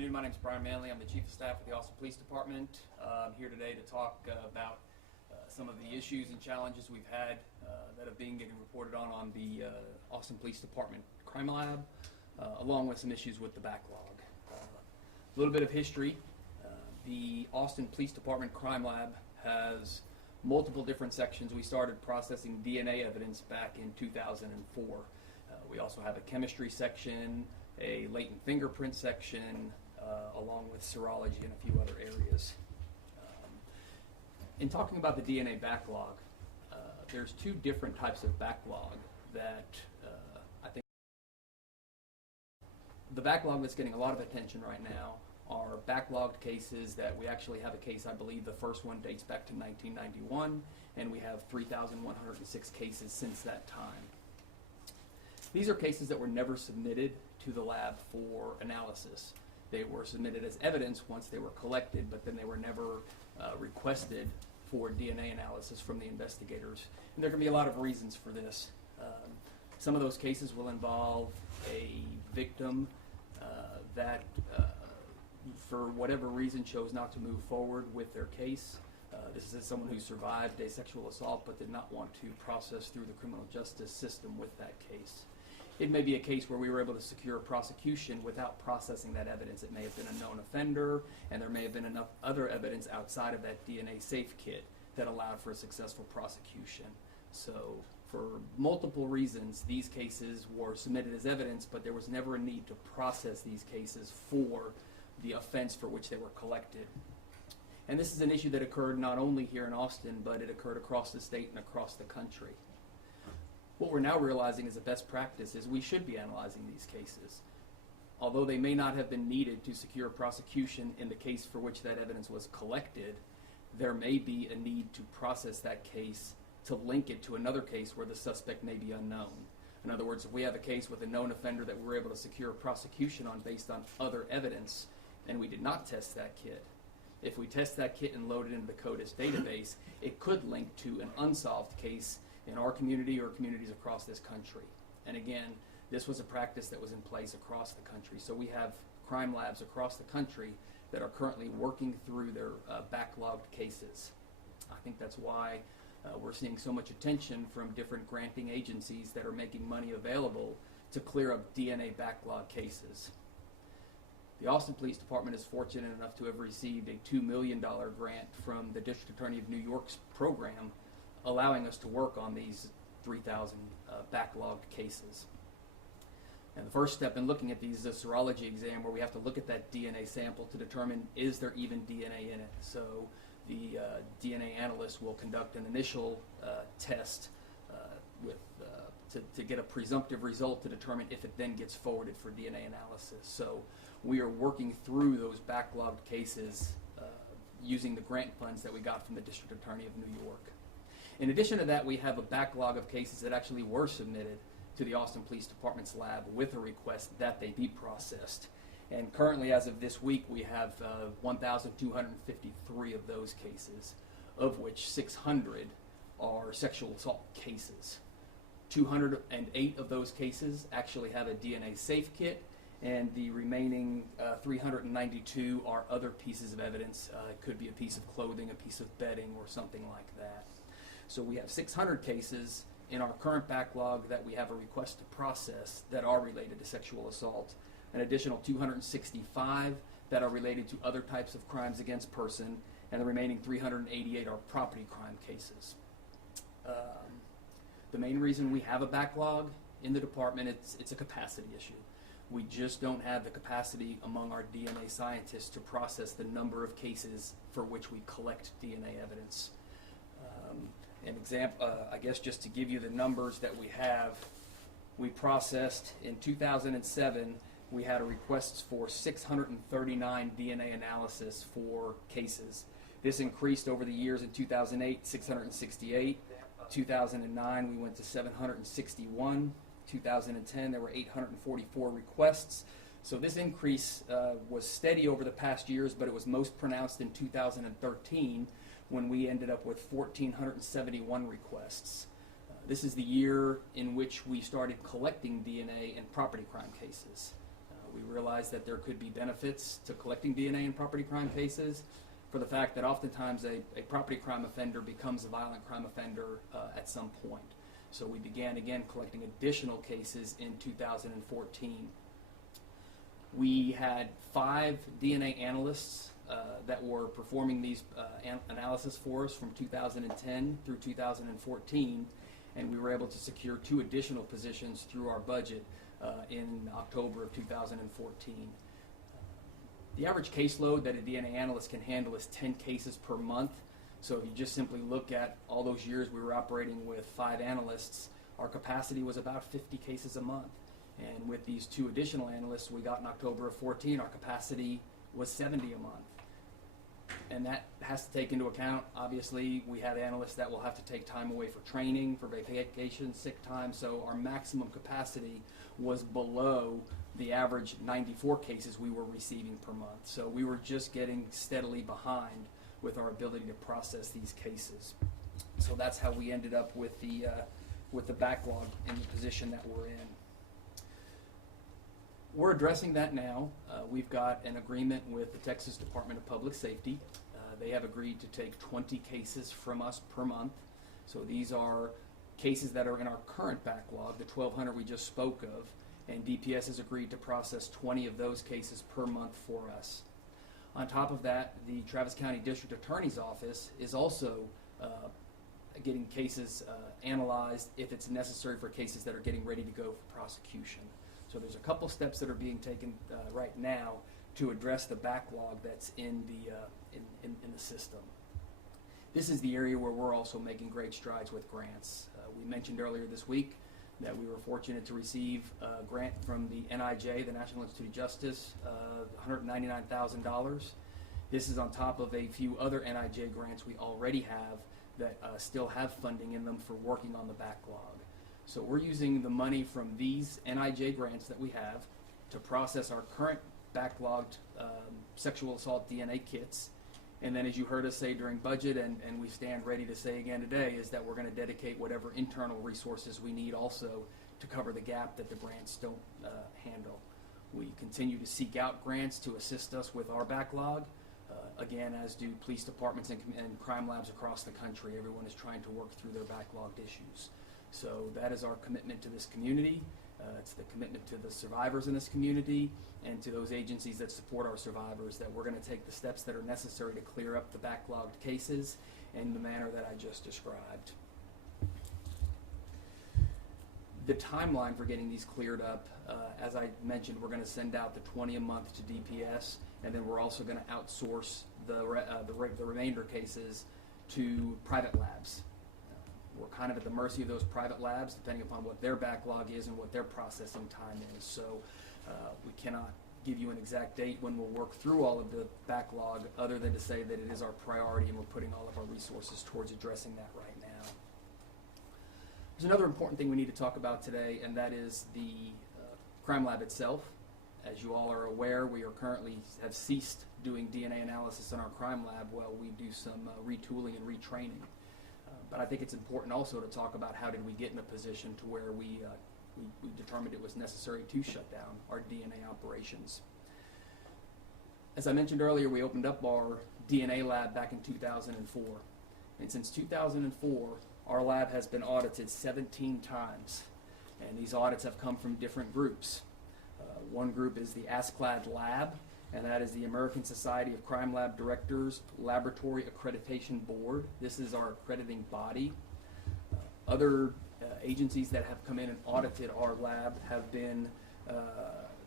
afternoon. My name is Brian Manley. I'm the Chief of Staff of the Austin Police Department. I'm here today to talk about some of the issues and challenges we've had that have been getting reported on the Austin Police Department Crime Lab, along with some issues with the backlog. A little bit of history. The Austin Police Department Crime Lab has multiple different sections. We started processing DNA evidence back in 2004. We also have a chemistry section, a latent fingerprint section, along with serology and a few other areas. In talking about the DNA backlog, there's two different types of backlog that I think the backlog that's getting a lot of attention right now are backlogged cases that we actually have a case, I believe the first one dates back to 1991, and we have 3,106 cases since that time. These are cases that were never submitted to the lab for analysis. They were submitted as evidence once they were collected, but then they were never requested for DNA analysis from the investigators. And there can be a lot of reasons for this. Some of those cases will involve a victim that for whatever reason chose not to move forward with their case. This is someone who survived a sexual assault but did not want to process through the criminal justice system with that case. It may be a case where we were able to secure a prosecution without processing that evidence. It may have been a known offender, and there may have been enough other evidence outside of that DNA safe kit that allowed for a successful prosecution. So for multiple reasons, these cases were submitted as evidence, but there was never a need to process these cases for the offense for which they were collected. And this is an issue that occurred not only here in Austin, but it occurred across the state and across the country. What we're now realizing as a best practice is we should be analyzing these cases. Although they may not have been needed to secure a prosecution in the case for which that evidence was collected, there may be a need to process that case to link it to another case where the suspect may be unknown. In other words, if we have a case with a known offender that we were able to secure a prosecution on based on other evidence, and we did not test that kit, if we test that kit and load it into the CODIS database, it could link to an unsolved case in our community or communities across this country. And again, this was a practice that was in place across the country. So we have crime labs across the country that are currently working through their backlogged cases. I think that's why we're seeing so much attention from different granting agencies that are making money available to clear up DNA backlog cases. The Austin Police Department is fortunate enough to have received a $2 million grant from the District Attorney of New York's program, allowing us to work on these 3,000 backlogged cases. And the first step in looking at these is a serology exam where we have to look at that DNA sample to determine is there even DNA in it. So the DNA analyst will conduct an initial test to get a presumptive result to determine if it then gets forwarded for DNA analysis. So we are working through those backlogged cases using the grant funds that we got from the District Attorney of New York. In addition to that, we have a backlog of cases that actually were submitted to the Austin Police Department's lab with a request that they be processed. And currently, as of this week, we have 1,253 of those cases, of which 600 are sexual assault cases. 208 of those cases actually have a DNA safe kit, and the remaining 392 are other pieces of evidence. It could be a piece of clothing, a piece of bedding, or something like that. So we have 600 cases in our current backlog that we have a request to process that are related to sexual assault. An additional 265 that are related to other types of crimes against person, and the remaining 388 are property crime cases. The main reason we have a backlog in the department, it's a capacity issue. We just don't have the capacity among our DNA scientists to process the number of cases for which we collect DNA evidence. An example, I guess just to give you the numbers that we have, we processed in 2007, we had a request for 639 DNA analysis for cases. This increased over the years. In 2008, 668. 2009, we went to 761. 2010, there were 844 requests. So this increase was steady over the past years, but it was most pronounced in 2013 when we ended up with 1,471 requests. This is the year in which we started collecting DNA in property crime cases. We realized that there could be benefits to collecting DNA in property crime cases for the fact that oftentimes a property crime offender becomes a violent crime offender at some point. So we began again collecting additional cases in 2014. We had 5 DNA analysts that were performing these analysis for us from 2010 through 2014, and we were able to secure 2 additional positions through our budget in October of 2014. The average caseload that a DNA analyst can handle is 10 cases per month. So if you just simply look at all those years we were operating with 5 analysts, our capacity was about 50 cases a month. And with these 2 additional analysts we got in October of 14, our capacity was 70 a month. And that has to take into account, obviously, we have analysts that will have to take time away for training, for vacation, sick time, so our maximum capacity was below the average 94 cases we were receiving per month. So we were just getting steadily behind with our ability to process these cases. So that's how we ended up with the backlog in the position that we're in. We're addressing that now. We've got an agreement with the Texas Department of Public Safety. They have agreed to take 20 cases from us per month. So these are cases that are in our current backlog, the 1,200 we just spoke of, and DPS has agreed to process 20 of those cases per month for us. On top of that, the Travis County District Attorney's Office is also getting cases analyzed if it's necessary for cases that are getting ready to go for prosecution. So there's a couple steps that are being taken right now to address the backlog that's in the system. This is the area where we're also making great strides with grants. We mentioned earlier this week that we were fortunate to receive a grant from the NIJ, the National Institute of Justice, $199,000. This is on top of a few other NIJ grants we already have that still have funding in them for working on the backlog. So we're using the money from these NIJ grants that we have to process our current backlogged sexual assault DNA kits. And then, as you heard us say during budget, and we stand ready to say again today, is that we're going to dedicate whatever internal resources we need also to cover the gap that the grants don't handle. We continue to seek out grants to assist us with our backlog, again, as do police departments and crime labs across the country. Everyone is trying to work through their backlogged issues. So that is our commitment to this community. It's the commitment to the survivors in this community and to those agencies that support our survivors, that we're going to take the steps that are necessary to clear up the backlogged cases in the manner that I just described. The timeline for getting these cleared up, as I mentioned, we're going to send out the 20 a month to DPS, and then we're also going to outsource the remainder cases to private labs. We're kind of at the mercy of those private labs, depending upon what their backlog is and what their processing time is. So we cannot give you an exact date when we'll work through all of the backlog, other than to say that it is our priority and we're putting all of our resources towards addressing that right now. There's another important thing we need to talk about today, and that is the crime lab itself. As you all are aware, we are currently have ceased doing DNA analysis in our crime lab while we do some retooling and retraining. But I think it's important also to talk about how did we get in a position to where we determined it was necessary to shut down our DNA operations. As I mentioned earlier, we opened up our DNA lab back in 2004. And since 2004, our lab has been audited 17 times. And these audits have come from different groups. One group is the ASCLD Lab, and that is the American Society of Crime Lab Directors Laboratory Accreditation Board. This is our accrediting body. Other agencies that have come in and audited our lab have been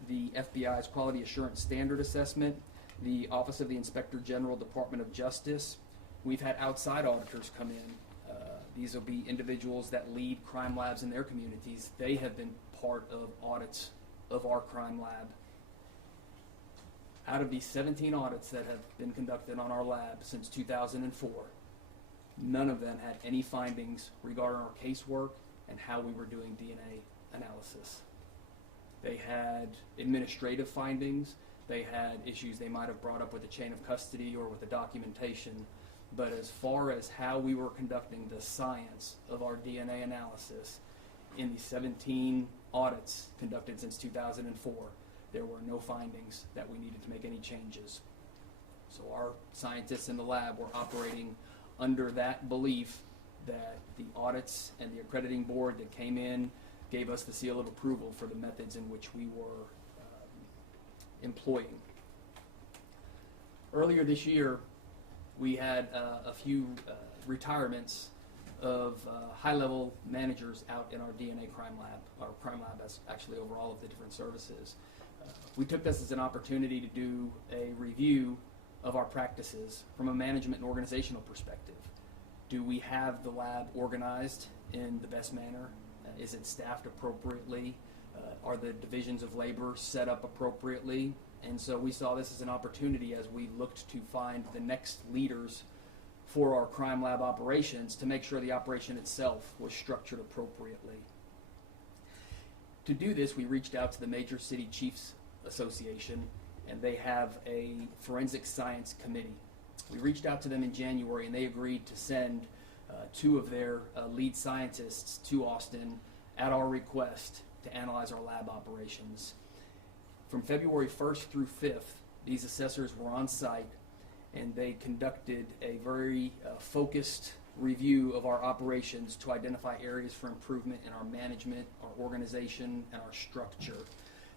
the FBI's Quality Assurance Standard Assessment, the Office of the Inspector General, Department of Justice. We've had outside auditors come in. These will be individuals that lead crime labs in their communities. They have been part of audits of our crime lab. Out of these 17 audits that have been conducted on our lab since 2004, none of them had any findings regarding our casework and how we were doing DNA analysis. They had administrative findings. They had issues they might have brought up with the chain of custody or with the documentation. But as far as how we were conducting the science of our DNA analysis in the 17 audits conducted since 2004, there were no findings that we needed to make any changes. So our scientists in the lab were operating under that belief that the audits and the accrediting board that came in gave us the seal of approval for the methods in which we were employing. Earlier this year, we had a few retirements of high-level managers out in our DNA crime lab. Our crime lab is actually over all of the different services. We took this as an opportunity to do a review of our practices from a management and organizational perspective. Do we have the lab organized in the best manner? Is it staffed appropriately? Are the divisions of labor set up appropriately? And so we saw this as an opportunity as we looked to find the next leaders for our crime lab operations to make sure the operation itself was structured appropriately. To do this, we reached out to the Major City Chiefs Association, and they have a forensic science committee. We reached out to them in January, and they agreed to send two of their lead scientists to Austin at our request to analyze our lab operations. From February 1st through 5th, these assessors were on site, and they conducted a very focused review of our operations to identify areas for improvement in our management, our organization, and our structure.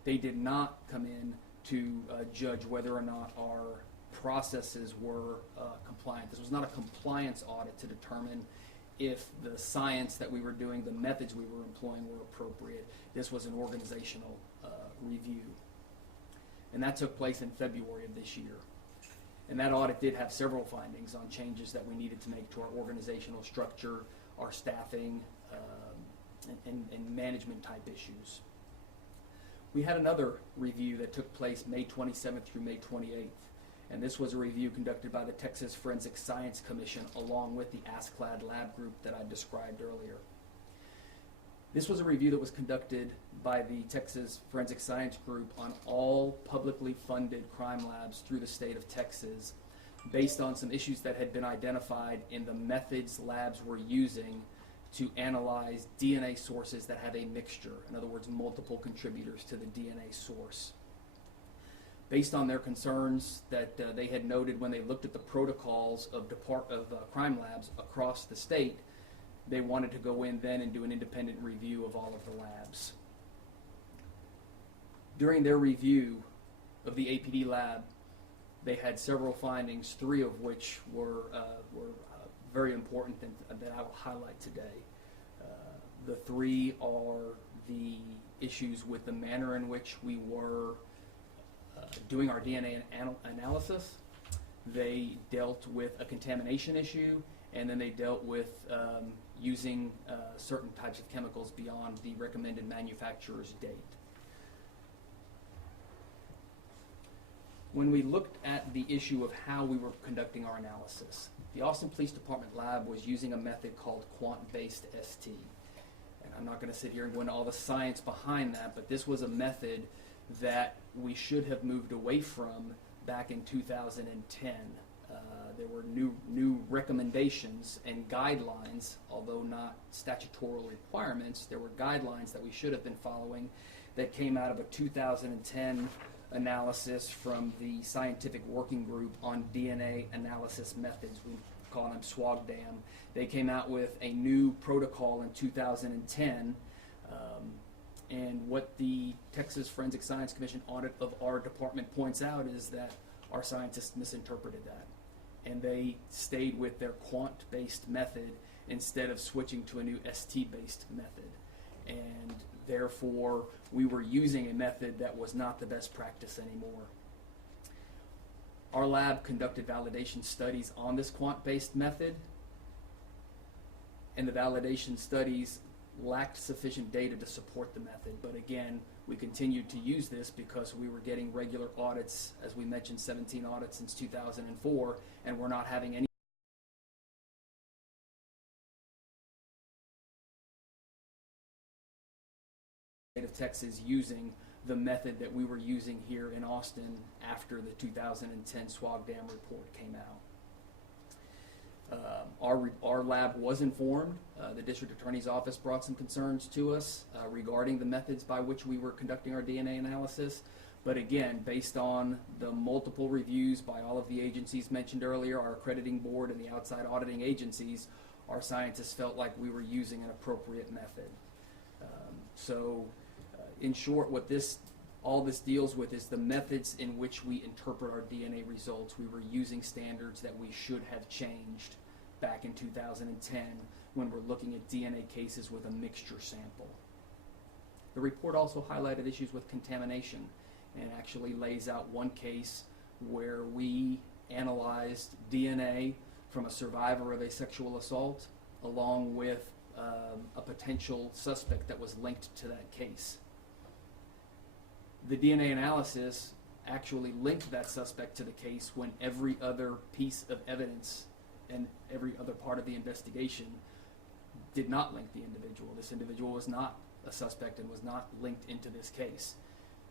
They did not come in to judge whether or not our processes were compliant. This was not a compliance audit to determine if the science that we were doing, the methods we were employing were appropriate. This was an organizational review. And that took place in February of this year. And that audit did have several findings on changes that we needed to make to our organizational structure, our staffing, and management type issues. We had another review that took place May 27th through May 28th. And this was a review conducted by the Texas Forensic Science Commission along with the ASCLAD lab group that I described earlier. This was a review that was conducted by the Texas Forensic Science Group on all publicly funded crime labs through the state of Texas based on some issues that had been identified in the methods labs were using to analyze DNA sources that have a mixture, in other words, multiple contributors to the DNA source. Based on their concerns that they had noted when they looked at the protocols of crime labs across the state, they wanted to go in then and do an independent review of all of the labs. During their review of the APD lab, they had several findings, three of which were very important and that I will highlight today. The three are the issues with the manner in which we were doing our DNA analysis. They dealt with a contamination issue, and then they dealt with using certain types of chemicals beyond the recommended manufacturer's date. When we looked at the issue of how we were conducting our analysis, the Austin Police Department lab was using a method called quant-based ST. And I'm not going to sit here and go into all the science behind that, but this was a method that we should have moved away from back in 2010. There were new recommendations and guidelines, although not statutory requirements. There were guidelines that we should have been following that came out of a 2010 analysis from the Scientific Working Group on DNA analysis methods. We call them SWOG-DAM. They came out with a new protocol in 2010. And what the Texas Forensic Science Commission audit of our department points out is that our scientists misinterpreted that. And they stayed with their quant-based method instead of switching to a new ST-based method. And therefore, we were using a method that was not the best practice anymore. Our lab conducted validation studies on this quant-based method, and the validation studies lacked sufficient data to support the method. But again, we continued to use this because we were getting regular audits, as we mentioned, 17 audits since 2004, and we're not having any state of Texas using the method that we were using here in Austin after the 2010 SWOG-DAM report came out. Our lab was informed. The district attorney's office brought some concerns to us regarding the methods by which we were conducting our DNA analysis, But again, based on the multiple reviews by all of the agencies mentioned earlier, our accrediting board and the outside auditing agencies, our scientists felt like we were using an appropriate method. In short, what all this deals with is the methods in which we interpret our DNA results. We were using standards that we should have changed back in 2010 when we're looking at DNA cases with a mixture sample. The report also highlighted issues with contamination and actually lays out one case where we analyzed DNA from a survivor of a sexual assault along with a potential suspect that was linked to that case. The DNA analysis actually linked that suspect to the case when every other piece of evidence and every other part of the investigation did not link the individual. This individual was not a suspect and was not linked into this case.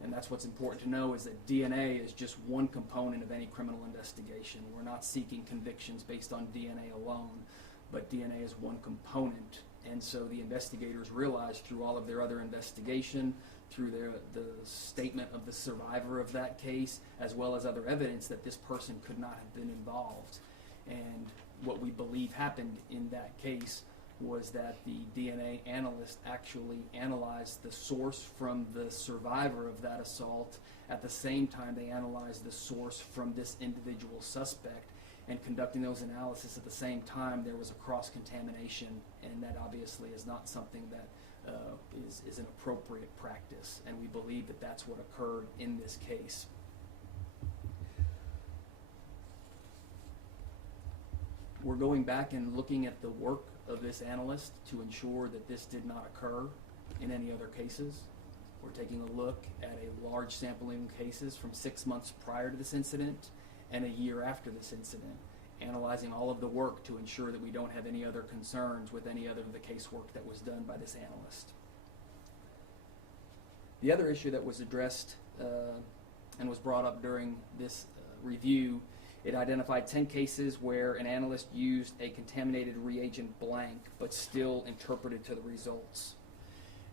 And that's what's important to know, is that DNA is just one component of any criminal investigation. We're not seeking convictions based on DNA alone, but DNA is one component. And so the investigators realized through all of their other investigation, through the statement of the survivor of that case, as well as other evidence, that this person could not have been involved. And what we believe happened in that case was that the DNA analyst actually analyzed the source from the survivor of that assault at the same time they analyzed the source from this individual suspect, and conducting those analysis at the same time, there was a cross-contamination, and that obviously is not something that is an appropriate practice, and we believe that that's what occurred in this case. We're going back and looking at the work of this analyst to ensure that this did not occur in any other cases. We're taking a look at a large sampling of cases from 6 months prior to this incident and a year after this incident, analyzing all of the work to ensure that we don't have any other concerns with any other of the casework that was done by this analyst. The other issue that was addressed and was brought up during this review, it identified 10 cases where an analyst used a contaminated reagent blank but still interpreted to the results.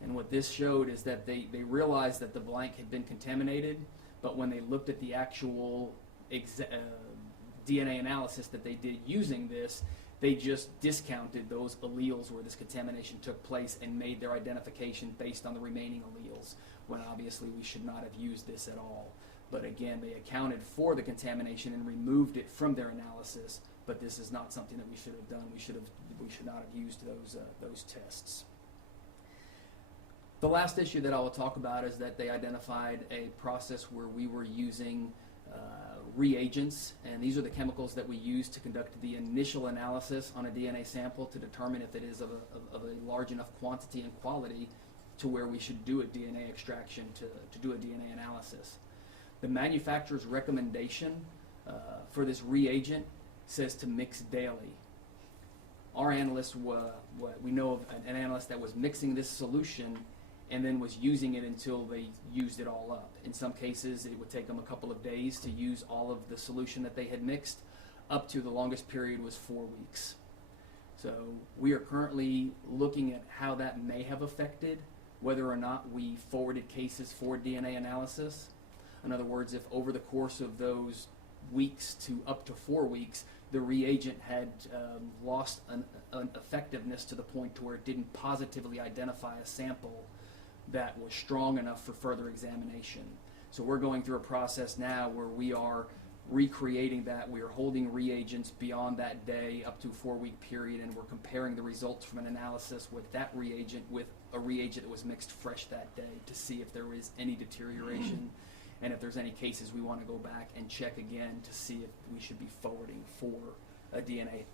And what this showed is that they realized that the blank had been contaminated, but when they looked at the actual DNA analysis that they did using this, they just discounted those alleles where this contamination took place and made their identification based on the remaining alleles, when obviously we should not have used this at all. But again, they accounted for the contamination and removed it from their analysis, but this is not something that we should have done. We should not have used those tests. The last issue that I will talk about is that they identified a process where we were using reagents, and these are the chemicals that we use to conduct the initial analysis on a DNA sample to determine if it is of a large enough quantity and quality to where we should do a DNA extraction to do a DNA analysis. The manufacturer's recommendation for this reagent says to mix daily. Our analyst, we know of an analyst that was mixing this solution and then was using it until they used it all up. In some cases, it would take them a couple of days to use all of the solution that they had mixed, up to the longest period was 4 weeks. So we are currently looking at how that may have affected whether or not we forwarded cases for DNA analysis. In other words, if over the course of those weeks to up to 4 weeks, the reagent had lost an effectiveness to the point to where it didn't positively identify a sample that was strong enough for further examination. So we're going through a process now where we are recreating that. We are holding reagents beyond that day up to a 4-week period, and we're comparing the results from an analysis with that reagent with a reagent that was mixed fresh that day to see if there is any deterioration. And if there's any cases, we want to go back and check again to see if we should be forwarding for a DNA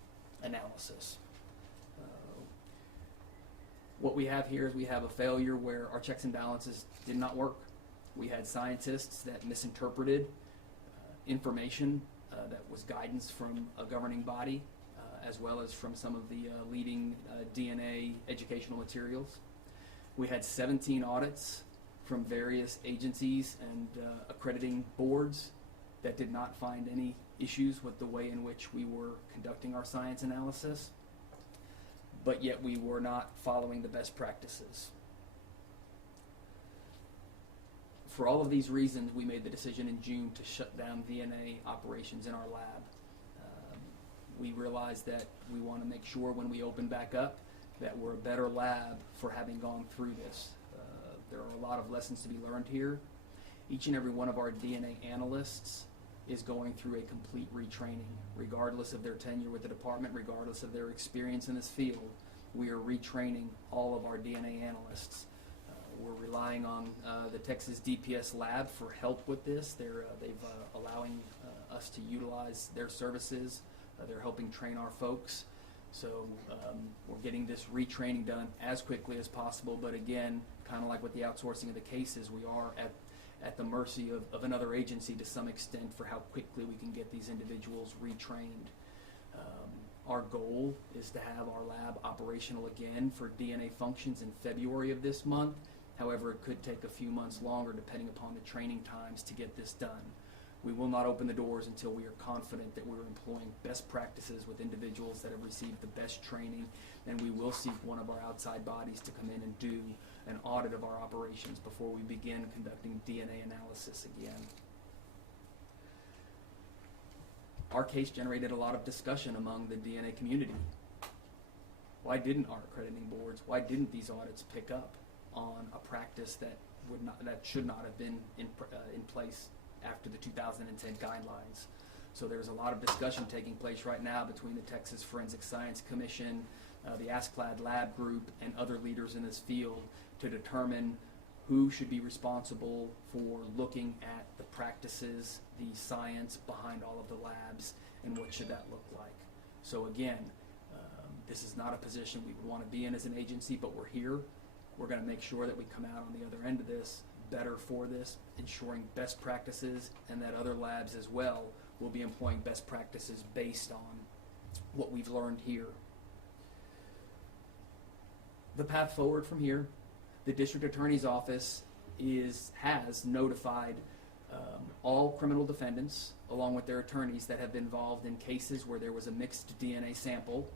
analysis. What we have here is we have a failure where our checks and balances did not work. We had scientists that misinterpreted information that was guidance from a governing body, as well as from some of the leading DNA educational materials. We had 17 audits from various agencies and accrediting boards that did not find any issues with the way in which we were conducting our science analysis, but yet we were not following the best practices. for all of these reasons, we made the decision in June to shut down DNA operations in our lab. We realized that we want to make sure when we open back up that we're a better lab for having gone through this. There are a lot of lessons to be learned here. Each and every one of our DNA analysts is going through a complete retraining, regardless of their tenure with the department, regardless of their experience in this field. We are retraining all of our DNA analysts. We're relying on the Texas DPS lab for help with this. They've allowing us to utilize their services. They're helping train our folks. So we're getting this retraining done as quickly as possible. But again, kind of like with the outsourcing of the cases, we are at the mercy of another agency to some extent for how quickly we can get these individuals retrained. Our goal is to have our lab operational again for DNA functions in February of this month. However, it could take a few months longer depending upon the training times to get this done. We will not open the doors until we are confident that we're employing best practices with individuals that have received the best training, and we will seek one of our outside bodies to come in and do an audit of our operations before we begin conducting DNA analysis again. Our case generated a lot of discussion among the DNA community. Why didn't our accrediting boards, why didn't these audits pick up on a practice that should not have been in place after the 2010 guidelines? So there's a lot of discussion taking place right now between the Texas Forensic Science Commission, the ASCLD lab group, and other leaders in this field to determine who should be responsible for looking at the practices, the science behind all of the labs, and what should that look like. So again, this is not a position we would want to be in as an agency, but we're here. We're going to make sure that we come out on the other end of this better for this, ensuring best practices, and that other labs as well will be employing best practices based on what we've learned here. The path forward from here, the district attorney's office has notified all criminal defendants, along with their attorneys, that have been involved in cases where there was a mixed DNA sample,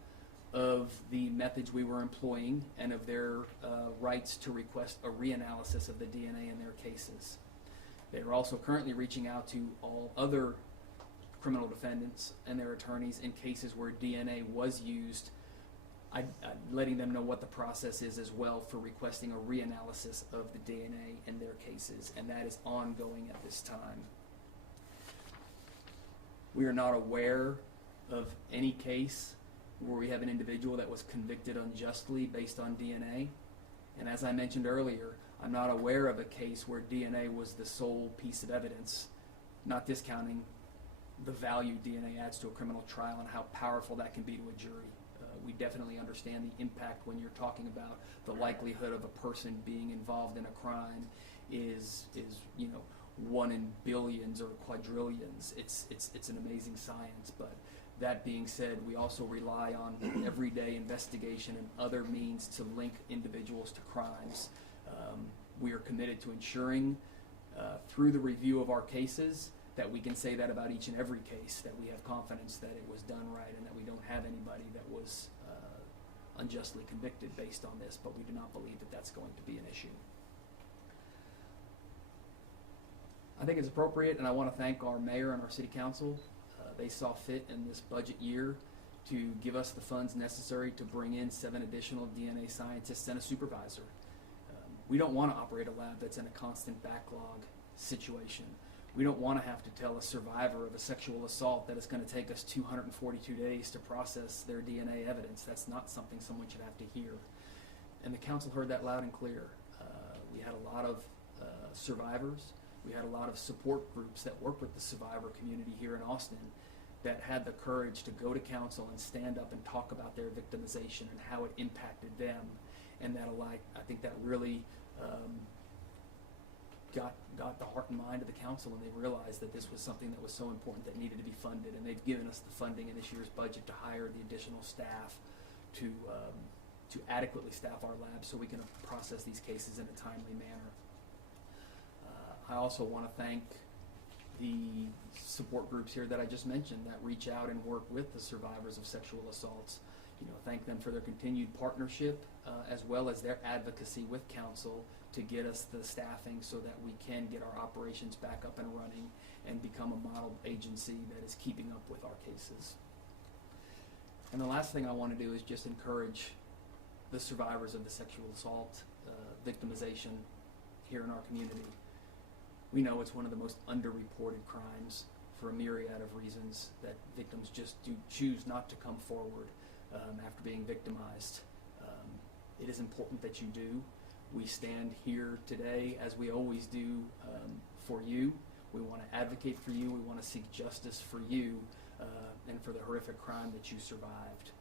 of the methods we were employing and of their rights to request a reanalysis of the DNA in their cases. They are also currently reaching out to all other criminal defendants and their attorneys in cases where DNA was used, letting them know what the process is as well for requesting a reanalysis of the DNA in their cases, and that is ongoing at this time. We are not aware of any case where we have an individual that was convicted unjustly based on DNA. And as I mentioned earlier, I'm not aware of a case where DNA was the sole piece of evidence, not discounting the value DNA adds to a criminal trial and how powerful that can be to a jury. We definitely understand the impact when you're talking about the likelihood of a person being involved in a crime is 1 in billions or quadrillions. It's an amazing science, but that being said, we also rely on everyday investigation and other means to link individuals to crimes. We are committed to ensuring through the review of our cases that we can say that about each and every case, that we have confidence that it was done right and that we don't have anybody that was unjustly convicted based on this, but we do not believe that that's going to be an issue. I think it's appropriate, and I want to thank our mayor and our city council. They saw fit in this budget year to give us the funds necessary to bring in 7 additional DNA scientists and a supervisor. We don't want to operate a lab that's in a constant backlog situation. We don't want to have to tell a survivor of a sexual assault that it's going to take us 242 days to process their DNA evidence. That's not something someone should have to hear. And the council heard that loud and clear. We had a lot of survivors. We had a lot of support groups that work with the survivor community here in Austin that had the courage to go to council and stand up and talk about their victimization and how it impacted them. And that, I think that really got the heart and mind of the council, and they realized that this was something that was so important that needed to be funded. And they've given us the funding in this year's budget to hire the additional staff to adequately staff our lab so we can process these cases in a timely manner. I also want to thank the support groups here that I just mentioned that reach out and work with the survivors of sexual assaults. thank them for their continued partnership as well as their advocacy with council to get us the staffing so that we can get our operations back up and running and become a model agency that is keeping up with our cases. And the last thing I want to do is just encourage the survivors of the sexual assault victimization here in our community. We know it's one of the most underreported crimes for a myriad of reasons that victims just do choose not to come forward after being victimized. It is important that you do. We stand here today, as we always do, for you. We want to advocate for you. We want to seek justice for you and for the horrific crime that you survived.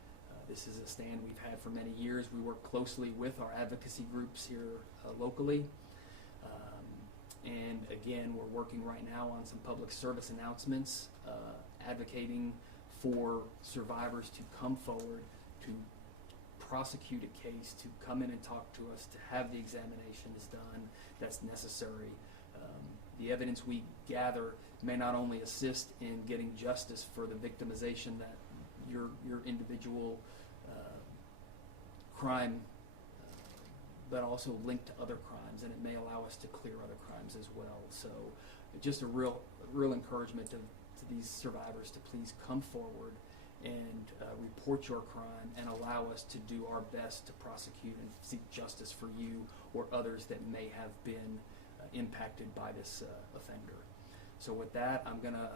This is a stand we've had for many years. We work closely with our advocacy groups here locally. And again, we're working right now on some public service announcements, advocating for survivors to come forward, to prosecute a case, to come in and talk to us, to have the examinations done that's necessary. The evidence we gather may not only assist in getting justice for the victimization that your individual crime, but also linked to other crimes, and it may allow us to clear other crimes as well. So just a real encouragement to these survivors to please come forward and report your crime and allow us to do our best to prosecute and seek justice for you or others that may have been impacted by this offender. So with that, I'm going to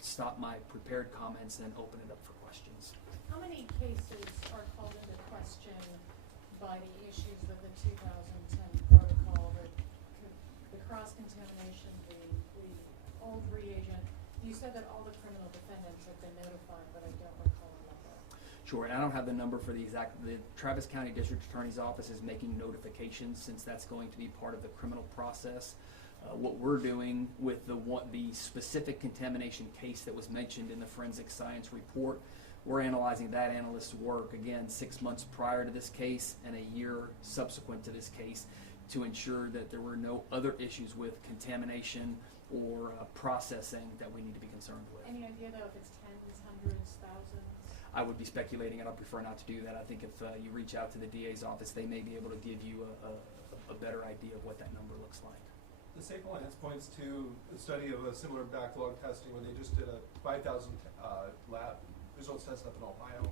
stop my prepared comments and open it up for questions. How many cases are called into question by the issues with the 2010 protocol, the cross-contamination, the old reagent? You said that all the criminal defendants have been notified, but I don't recall a number. Sure, and I don't have the number for the Travis County District Attorney's Office is making notifications since that's going to be part of the criminal process. What we're doing with the specific contamination case that was mentioned in the forensic science report, we're analyzing that analyst's work, again, 6 months prior to this case and a year subsequent to this case, to ensure that there were no other issues with contamination or processing that we need to be concerned with. Any idea, though, if it's tens, hundreds, thousands? I would be speculating, and I prefer not to do that. I think if you reach out to the DA's office, they may be able to give you a better idea of what that number looks like. The Safe Alliance points to a study of a similar backlog testing when they just did a 5,000 lab results test up in Ohio,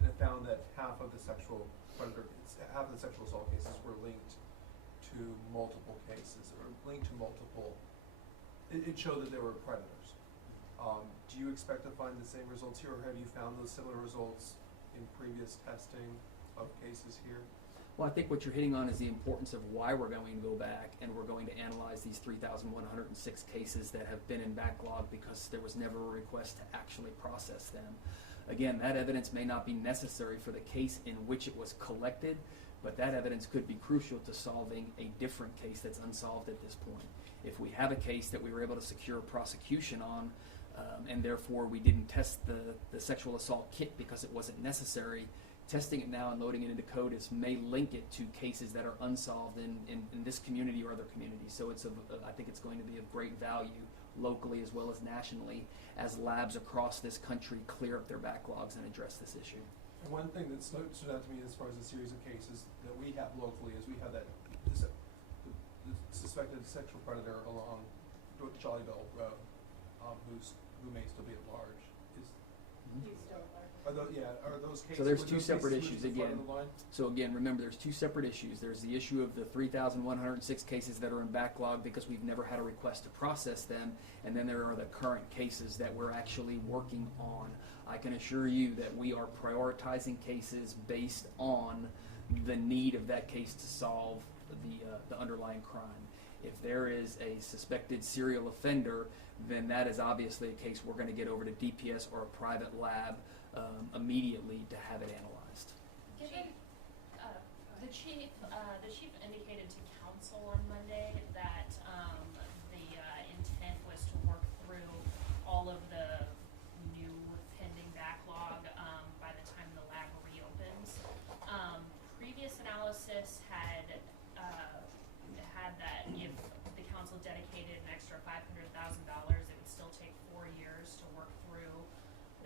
and it found that half of the sexual assault cases were linked to multiple cases, or linked to multiple. It showed that there were predators. Do you expect to find the same results here, or have you found those similar results in previous testing of cases here? Well, I think what you're hitting on is the importance of why we're going to go back and we're going to analyze these 3,106 cases that have been in backlog because there was never a request to actually process them. Again, that evidence may not be necessary for the case in which it was collected, but that evidence could be crucial to solving a different case that's unsolved at this point. If we have a case that we were able to secure a prosecution on, and therefore we didn't test the sexual assault kit because it wasn't necessary, testing it now and loading it into CODIS may link it to cases that are unsolved in this community or other communities. So I think it's going to be of great value locally as well as nationally as labs across this country clear up their backlogs and address this issue. And one thing that stood out to me as far as the series of cases that we have locally is we have the suspected sexual predator along Jollyville Road, who may still be at large. He's still at large. Are those cases? So there's two separate issues again. The So again, remember there's two separate issues. There's the issue of the 3,106 cases that are in backlog because we've never had a request to process them, and then there are the current cases that we're actually working on. I can assure you that we are prioritizing cases based on the need of that case to solve the underlying crime. If there is a suspected serial offender, then that is obviously a case we're going to get over to DPS or a private lab immediately to have it analyzed. Given the chief indicated to council on Monday that the intent was to work through all of the new pending backlog by the time the lab reopens. Previous analysis had that if the council dedicated an extra $500,000, it would still take 4 years to work through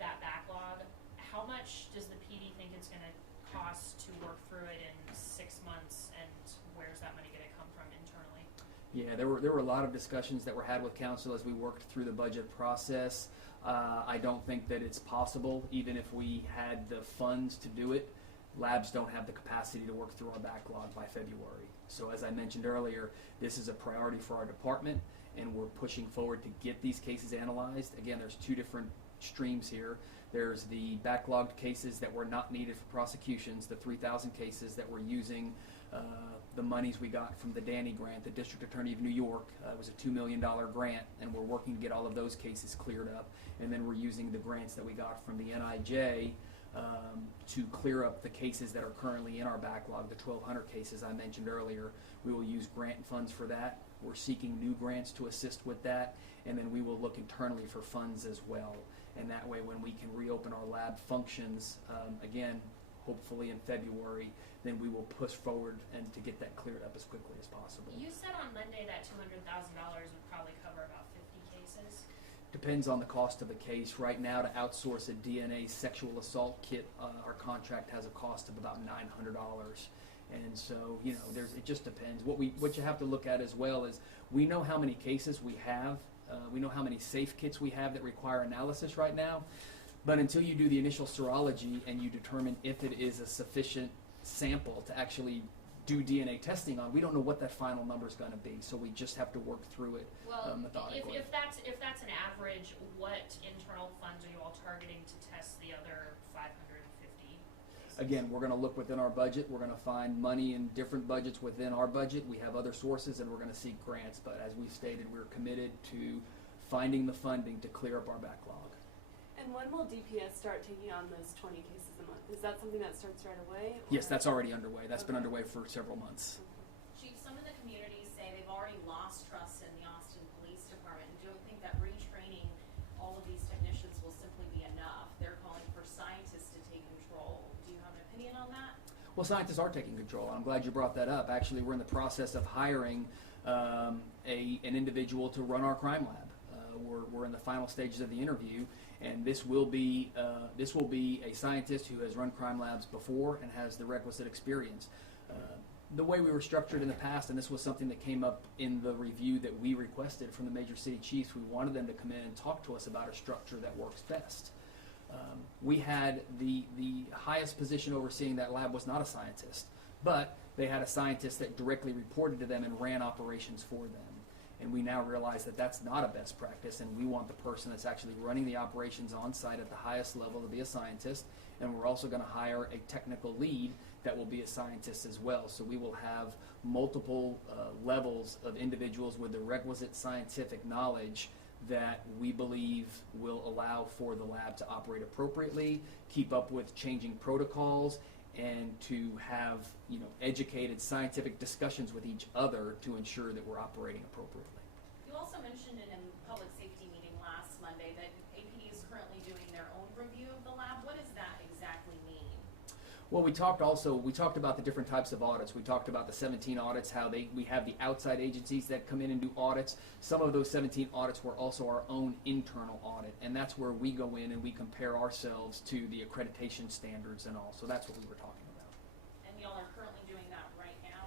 that backlog. how much does the PD think it's gonna cost to work through it in 6 months, and where's that money gonna come from internally? Yeah, there were a lot of discussions that were had with council as we worked through the budget process. I don't think that it's possible, even if we had the funds to do it. Labs don't have the capacity to work through our backlog by February. So as I mentioned earlier, this is a priority for our department, and we're pushing forward to get these cases analyzed. Again, there's two different streams here. There's the backlogged cases that were not needed for prosecutions, the 3,000 cases that we're using the monies we got from the Danny grant, the District Attorney of New York. It was a $2 million grant, and we're working to get all of those cases cleared up. And then we're using the grants that we got from the NIJ to clear up the cases that are currently in our backlog, the 1,200 cases I mentioned earlier. We will use grant funds for that. We're seeking new grants to assist with that, and then we will look internally for funds as well. And that way, when we can reopen our lab functions, again, hopefully in February, then we will push forward and to get that cleared up as quickly as possible. You said on Monday that $200,000 would probably cover about 50 cases. Depends on the cost of the case. Right now, to outsource a DNA sexual assault kit, our contract has a cost of about $900. And so, you know, it just depends. What you have to look at as well is we know how many cases we have. We know how many safe kits we have that require analysis right now. But until you do the initial serology and you determine if it is a sufficient sample to actually do DNA testing on, we don't know what that final number is going to be. So we just have to work through it methodically. If that's an average, what internal funds are you all targeting to test the other 550? Again, we're going to look within our budget. We're going to find money in different budgets within our budget. We have other sources, and we're going to seek grants. But as we've stated, we're committed to finding the funding to clear up our backlog. And when will DPS start taking on those 20 cases a month? Is that something that starts right away? Yes, that's already underway. That's been underway for several months. Chief, some of the communities say they've already lost trust in the Austin Police Department and don't think that retraining all of these technicians will simply be enough. They're calling for scientists to take control. Do you have an opinion on that? Well, scientists are taking control. I'm glad you brought that up. Actually, we're in the process of hiring an individual to run our crime lab. We're in the final stages of the interview, and this will be a scientist who has run crime labs before and has the requisite experience. The way we were structured in the past, and this was something that came up in the review that we requested from the major city chiefs, we wanted them to come in and talk to us about a structure that works best. We had the highest position overseeing that lab was not a scientist, but they had a scientist that directly reported to them and ran operations for them. And we now realize that that's not a best practice, and we want the person that's actually running the operations on site at the highest level to be a scientist. And we're also going to hire a technical lead that will be a scientist as well. So we will have multiple levels of individuals with the requisite scientific knowledge that we believe will allow for the lab to operate appropriately, keep up with changing protocols, and to have, you know, educated scientific discussions with each other to ensure that we're operating appropriately. You also mentioned in a public safety meeting last Monday that APD is currently doing their own review of the lab. What does that exactly mean? Well, we talked about the different types of audits. We talked about the 17 audits, how we have the outside agencies that come in and do audits. Some of those 17 audits were also our own internal audit, and that's where we go in and we compare ourselves to the accreditation standards and all. So that's what we were talking about. And y'all are currently doing that right now?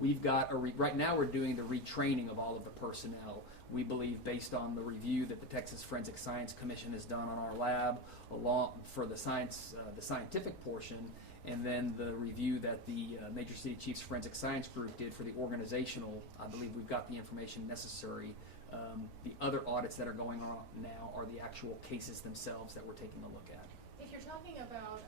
We've got right now we're doing the retraining of all of the personnel. We believe, based on the review that the Texas Forensic Science Commission has done on our lab, along for the scientific portion, and then the review that the Major City Chiefs Forensic Science Group did for the organizational, I believe we've got the information necessary. The other audits that are going on now are the actual cases themselves that we're taking a look at. If you're talking about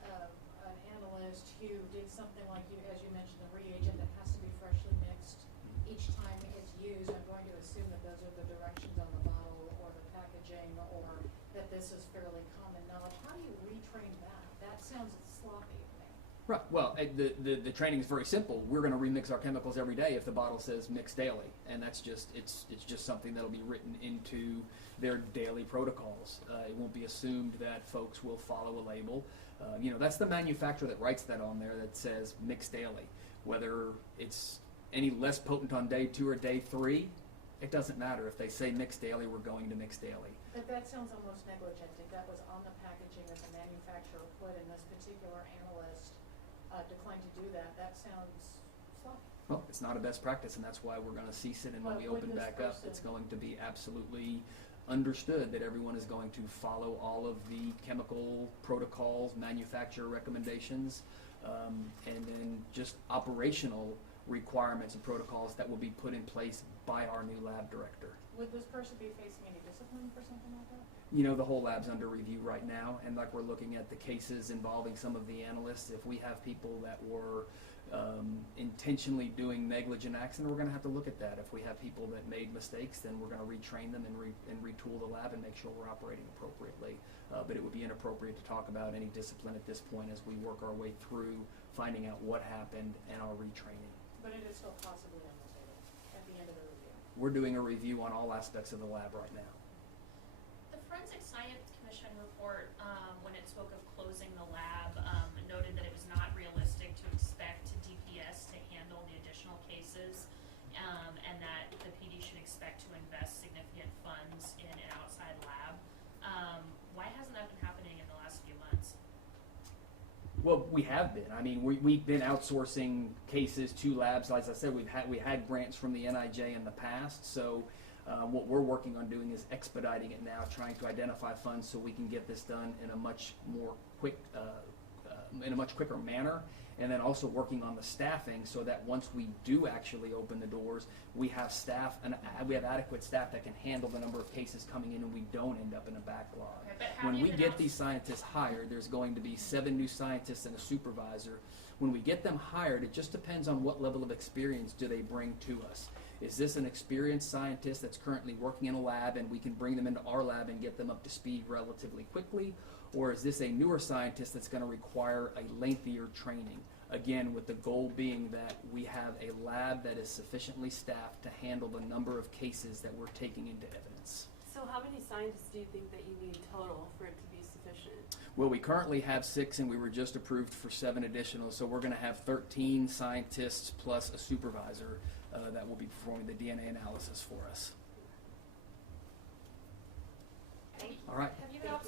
an analyst who did something like, as you mentioned, the reagent that has to be freshly mixed each time it's used, I'm going to assume that those are the directions on the bottle or the packaging, or that this is fairly common knowledge. How do you retrain that? That sounds sloppy to me. Right. Well, the training is very simple. We're going to remix our chemicals every day if the bottle says mix daily, and that's just it's just something that'll be written into their daily protocols. It won't be assumed that folks will follow a label. You know, that's the manufacturer that writes that on there that says mix daily. Whether it's any less potent on day 2 or day 3, it doesn't matter. If they say mix daily, we're going to mix daily. But that sounds almost negligent, if that was on the packaging that the manufacturer put and this particular analyst declined to do that, that sounds sloppy. Well, it's not a best practice, and that's why we're gonna cease it, and when But we would open this back up, it's person- going to be absolutely understood that everyone is going to follow all of the chemical protocols, manufacturer recommendations, and then just operational requirements and protocols that will be put in place by our new lab director. Would this person be facing any discipline for something like that? You know, the whole lab's under review right now, and like we're looking at the cases involving some of the analysts. If we have people that were intentionally doing negligent acts, then we're going to have to look at that. If we have people that made mistakes, then we're going to retrain them and retool the lab and make sure we're operating appropriately. But it would be inappropriate to talk about any discipline at this point as we work our way through finding out what happened and our retraining. But it is still possibly on the table at the end of the review. We're doing a review on all aspects of the lab right now. The Forensic Science Commission report, when it spoke of closing the lab, noted that it was not realistic to expect DPS to handle the additional cases, and that the PD should expect to invest significant funds in an outside lab. Why hasn't that been happening in the last few months? Well, we have been. I mean, we've been outsourcing cases to labs. As I said, we had grants from the NIJ in the past. So what we're working on doing is expediting it now, trying to identify funds so we can get this done in a much quicker manner. And then also working on the staffing so that once we do actually open the doors, we have staff and we have adequate staff that can handle the number of cases coming in, and we don't end up in a backlog. Okay, but have When you we been get outs- these scientists hired, there's going to be 7 new scientists and a supervisor. When we get them hired, it just depends on what level of experience do they bring to us. Is this an experienced scientist that's currently working in a lab and we can bring them into our lab and get them up to speed relatively quickly? Or is this a newer scientist that's going to require a lengthier training? Again, with the goal being that we have a lab that is sufficiently staffed to handle the number of cases that we're taking into evidence. So how many scientists do you think that you need total for it to be sufficient? Well, we currently have 6, and we were just approved for 7 additional, so we're going to have 13 scientists plus a supervisor that will be performing the DNA analysis for us. Have you- All right. Have you been